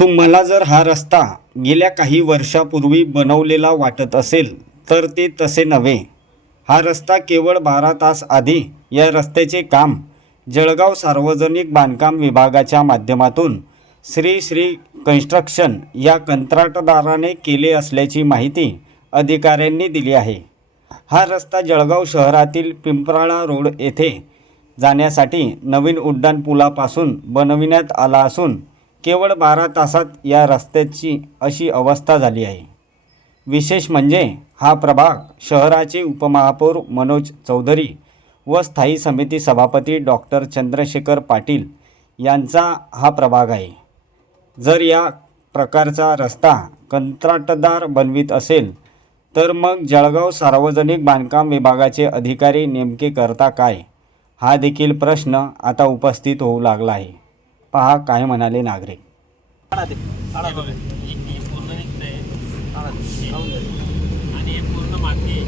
तुम्हाला जर हा रस्ता गेल्या काही वर्षापूर्वी बनवलेला वाटत असेल तर ते तसे नव्हे. हा रस्ता केवळ 12 तास आधी या रस्त्याचे काम जळगाव सार्वजनिक बांधकाम विभागाच्या माध्यमातून श्री श्री कन्स्ट्रक्शन या कंत्राटदाराने केले असल्याची माहिती अधिकाऱ्यांनी दिली आहे. हा रस्ता जळगाव शहरातील पिंपराळा रोड येथे जाण्यासाठी नवीन उड्डाणपुलापासून बनविण्यात आला असून केवळ 12 तासात या रस्त्याची अशी अवस्था झाली आहे. विशेष म्हणजे हा प्रभाग शहराचे उपमहापौर मनोज चौधरी व स्थायी समिती सभापती डॉक्टर चंद्रशेखर पाटील यांचा हा प्रभाग आहे. जर या प्रकारचा रस्ता कंत्राटदार बनवित असेल तर मग जळगाव सार्वजनिक बांधकाम विभागाचे अधिकारी नेमके करता काय, हा देखील प्रश्न आता उपस्थित होऊ लागला आहे. पहा काय म्हणाले नागरिक. आणि हे पूर्ण माती आहे.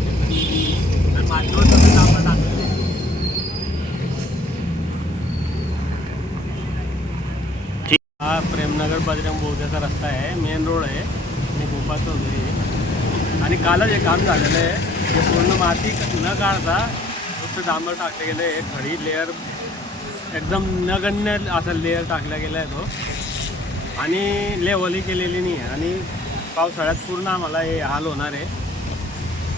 मातीवर सगळं डांबर टाकलं. हा प्रेमनगर बजरंग बोर्डाचा रस्ता आहे. मेन रोड आहे आणि गोपाळ चौधरी आहे. आणि कालच हे काम झालेलं आहे. हे पूर्ण माती न काढता नुसतं डांबर टाकलं गेलं आहे. खडी लेअर एकदम नगण्य असा लेअर टाकला गेला आहे तो. आणि लेवलही केलेली नाही. आणि पावसाळ्यात पूर्ण आम्हाला हे हाल होणार आहे.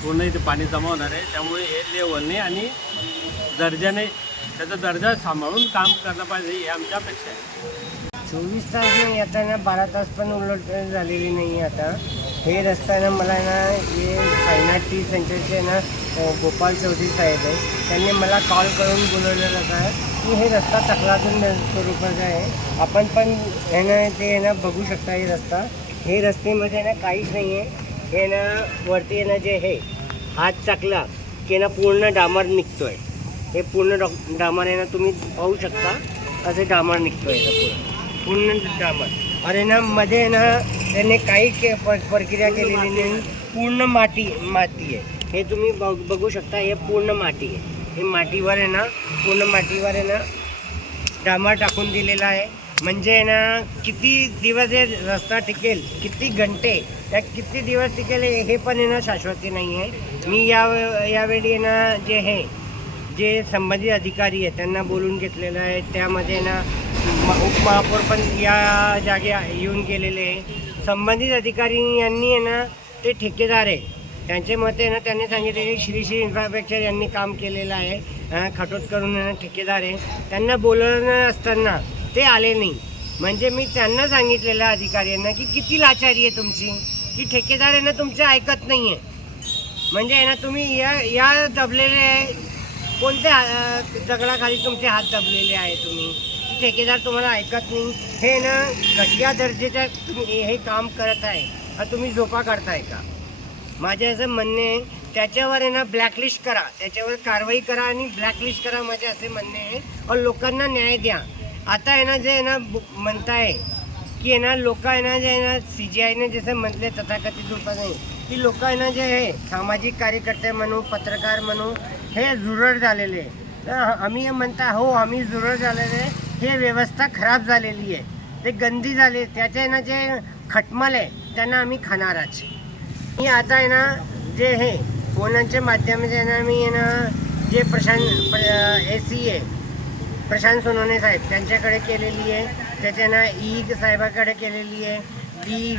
पूर्ण इथे पाणी जमा होणार आहे. त्यामुळे हे लेवलने आणि दर्जाने त्याचा दर्जा सांभाळून काम करायला पाहिजे ही आमची अपेक्षा आहे. 24 तास नाही आता ना, 12 तास पण उलट झालेली नाही. आता हे रस्ता ना मला ना हे साईनाथ टी सेंटरचे ना गोपाळ चौधरी साहेब आहे, त्यांनी मला कॉल करून बोलवलेलं होतं की हे रस्ता तक्रारून स्वरूपाचा आहे. आपण पण हे ना ते ना बघू शकता. हे रस्ता हे रस्त्यामध्ये ना काहीच नाही आहे. हे ना वरती आहे ना जे हे हात टाकला की ना पूर्ण डांबर निघतो आहे. हे पूर्ण डांबर आहे ना, तुम्ही पाहू शकता असे डांबर निघतो आहे पूर्ण डांबर. अरे ना मध्ये ना त्यांनी काही प्रक्रिया केलेली नाही. पूर्ण माती आहे. हे तुम्ही बघू शकता. हे पूर्ण माती आहे. हे मातीवर आहे ना, पूर्ण मातीवर आहे ना डांबर टाकून दिलेला आहे. म्हणजे आहे ना किती दिवस हे रस्ता टिकेल, किती घंटे त्या किती दिवस टिकेल हे पण आहे ना शाश्वती नाही आहे. मी यावेळी आहे ना जे संबंधित अधिकारी आहेत त्यांना बोलून घेतलेलं आहे. त्यामध्ये ना उपमहापौर पण या जागे येऊन गेलेले आहे. संबंधित अधिकारी यांनी आहे ना, ते ठेकेदार आहे त्यांचे मत आहे ना, त्यांनी सांगितले की श्री श्री इन्फ्रास्ट्रक्चर यांनी काम केलेलं आहे. खटोत करून ठेकेदार आहे. त्यांना बोलवणं असताना ते आले नाही. म्हणजे मी त्यांना सांगितलेलं अधिकाऱ्यांना की किती लाचारी आहे तुमची, की ठेकेदार आहे ना तुमचं ऐकत नाही आहे. म्हणजे आहे ना तुम्ही या दबलेले कोणत्या दगडाखाली तुमचे हात दबलेले आहे तुम्ही, की ठेकेदार तुम्हाला ऐकत नाही. हे ना घटिया दर्जाचं तुम्ही हे काम करत आहे. हा तुम्ही झोपा करताय का? माझे असं म्हणणे आहे त्याच्यावर आहे ना ब्लॅकलिस्ट करा, त्याच्यावर कारवाई करा आणि ब्लॅकलिस्ट करा माझे असे म्हणणे आहे. और लोकांना न्याय द्या. आता आहे ना जे आहे ना म्हणताय की आहे ना लोक आहे ना जे आहे ना CGIने जसं म्हटले तथाकथित रूपात नाही की लोक आहे ना जे आहे सामाजिक कार्यकर्ते म्हणून पत्रकार म्हणून हे जुरळ झालेले आहे. तर आम्ही म्हणता हो आम्ही जुरळ झालेले आहे. हे व्यवस्था खराब झालेली आहे. ते गंदी झाले. त्याचे आहे ना जे खटमल आहे त्यांना आम्ही खाणारच. मी आता आहे ना जे हे फोनांच्या माध्यमाचे आहे ना मी आहे ना जे SC आहे प्रशांत सोनवणे साहेब त्यांच्याकडे केलेली आहे. त्याच्या ना साहेबाकडे केलेली आहे.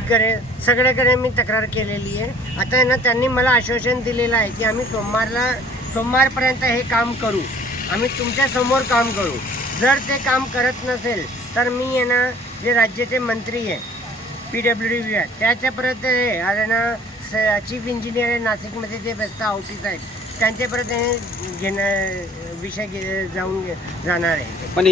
कडे सगळ्याकडे मी तक्रार केलेली आहे. आता आहे ना त्यांनी मला आश्वासन दिलेलं आहे की आम्ही सोमवारपर्यंत हे काम करू. आम्ही तुमच्या समोर काम करू. जर ते काम करत नसेल तर मी आहे ना जे राज्याचे मंत्री आहे PWD विभाग त्याच्यापर्यंत आहे ना चीफ इंजिनियर आहे नाशिकमध्ये जे बसता ऑफिस आहेत त्यांच्यापर्यंत विषय जाणार आहे. पण